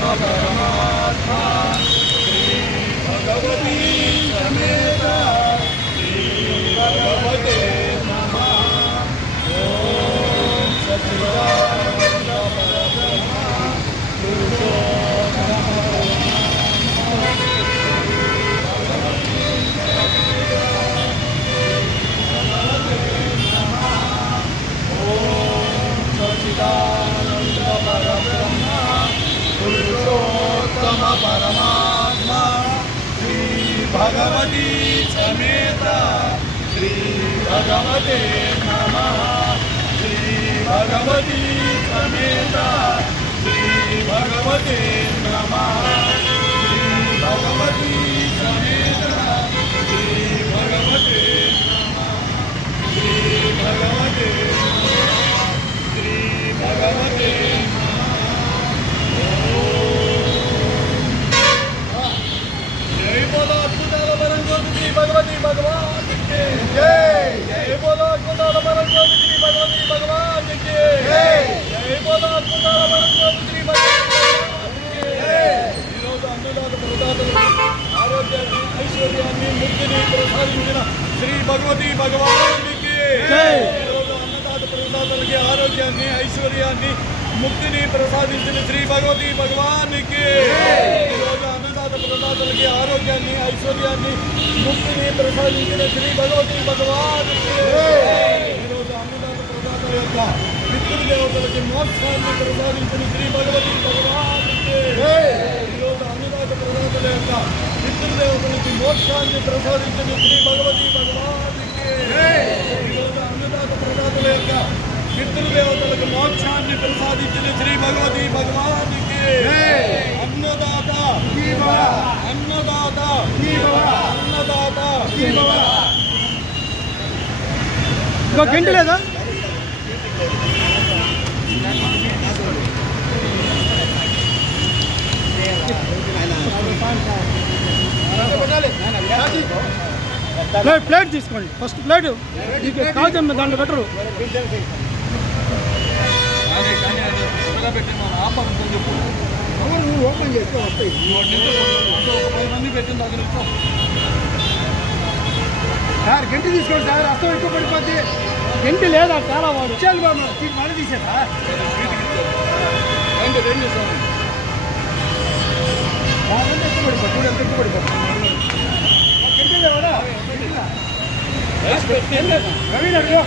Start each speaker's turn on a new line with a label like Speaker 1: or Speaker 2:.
Speaker 1: Rama Rama Shri Bhagavati సమేత శ్రీ భగవతే నమ శ్రీ భగవతి సమేత శ్రీ భగవతి భగవాన్కి జై జై బోలో అద్భుతాల వరం జ్యోతి శ్రీ భగవతి భగవాన్కి జై ఈరోజు అందుదాత ప్రదాతలు ఆరోగ్యాన్ని ఐశ్వర్యాన్ని ముక్తిని ప్రసాదించిన శ్రీ భగవతి భగవాన్ ఈరోజు అన్నదాత ప్రదాతలకి ఆరోగ్యాన్ని ఐశ్వర్యాన్ని ముక్తిని ప్రసాదించిన శ్రీ భగవతి భగవానికి. అన్నదాత ఆరోగ్యాన్ని ఐశ్వర్యాన్ని ముక్తిని ప్రసాదించిన శ్రీ భగవతి భగవాన్. ఈరోజు అన్నదాత ప్రదాతల యొక్క పితృ దేవతలకి మోక్షాన్ని ప్రసాదించిన శ్రీ భగవతి భగవాన్. ఈరోజు అన్నదాత ప్రదాతల యొక్క పితృ దేవతలకి మోక్షాన్ని ప్రసాదించిన శ్రీ భగవతి భగవాన్. ఈరోజు అన్నదాత ప్రదాతల యొక్క పితృ దేవతలకు మోక్షాన్ని ప్రసాదించిన శ్రీ భగవతి భగవానికి
Speaker 2: ఇంకో గంట లేదా? ప్లేట్ ప్లేట్ తీసుకోండి. ఫస్ట్ ప్లేట్ కాదు దాంట్లో పెట్టరు. ఓపెన్ చేస్తే వస్తాయి.
Speaker 1: పది మంది పెట్టిన దగ్గర ఇస్తాం
Speaker 2: సార్ గంటి తీసుకోండి సార్ అస్తం ఎక్కువ పడిపోద్ది. గంటి లేదా? చాలా వచ్చేది బాబు మళ్ళీ తీసేదా ఎక్కువ పడిపోతుంది ఎంత ఎక్కువ పడిపోతుంది రవి అడిగో